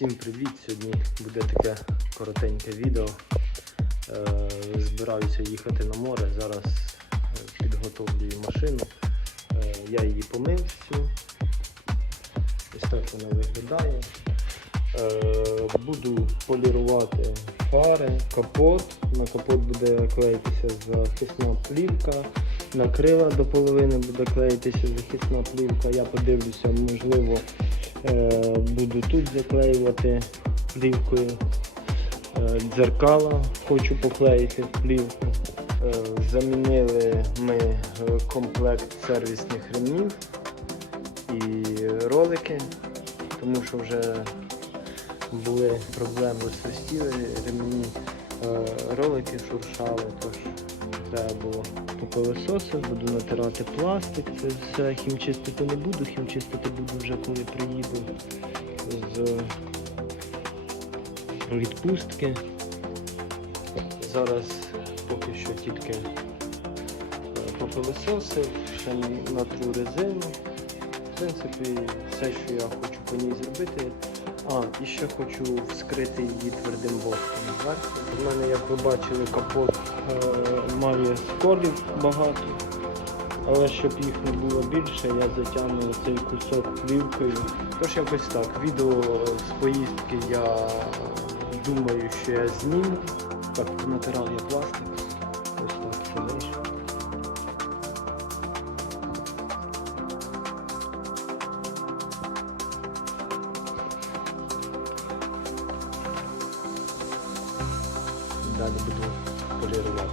Всім привіт! Сьогодні буде таке коротеньке відео. Е, Збираюся їхати на море. Зараз е, підготовлюю машину. Е, Я її помив всю. Ось так вона виглядає. Буду полірувати фари, капот. На капот буде клеїтися захисна плівка. На крила до половини буде клеїтися захисна плівка. Я подивлюся, можливо, е, буду тут заклеювати плівкою. Е, Дзеркала хочу поклеїти плівку. Е, Замінили ми комплект сервісних ремнів і ролики, тому що вже були проблеми свистіли, ремні ролики шуршали, тож треба було попилососив, буду натирати пластик, це все хімчистити не буду, хімчистити буду вже коли приїду з відпустки. Зараз поки що тільки е, попилососив, ще натру резину. В принципі, все, що я хочу по ній зробити. А, і ще хочу вскрити її твердим воском. У мене, як ви бачили, капот е, має сколів багато. Але щоб їх не було більше, я затягну цей кусок плівкою. Тож якось так. Відео з поїздки я думаю, що я зніму. Так, натирав я пластик. Далі буду полірувати.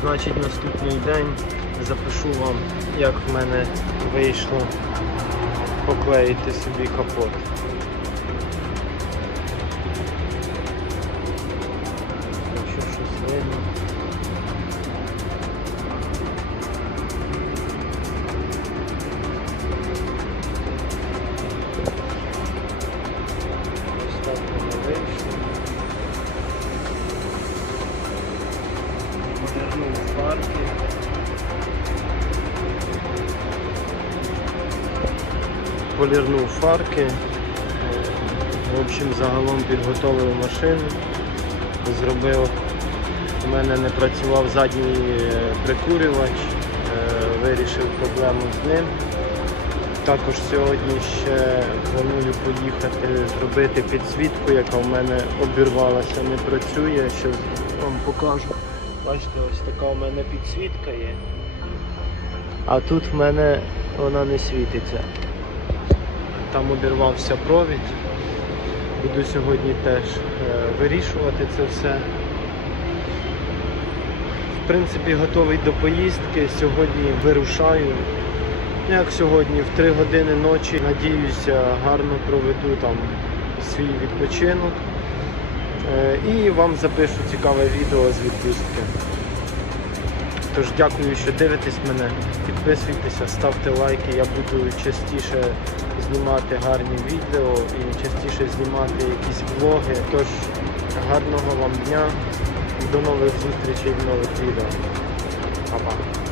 Значить, наступний день запишу вам, як в мене вийшло поклеїти собі капот. Полірнув фарки. В общем, загалом підготовив машину. Зробив, у мене не працював задній е, прикурювач, е, вирішив проблему з ним. Також сьогодні ще планую поїхати зробити підсвітку, яка в мене обірвалася, не працює. Що вам покажу. Бачите, ось така у мене підсвітка є. А тут в мене вона не світиться. Там обірвався провід. Буду сьогодні теж е, вирішувати це все. В принципі, готовий до поїздки. Сьогодні вирушаю. Як сьогодні, в 3 години ночі, надіюся, гарно проведу там свій відпочинок. Е, І вам запишу цікаве відео з відпустки. Тож дякую, що дивитесь мене. Підписуйтеся, ставте лайки. Я буду частіше знімати гарні відео і частіше знімати якісь влоги. Тож гарного вам дня і до нових зустрічей в нових відео. Па-па!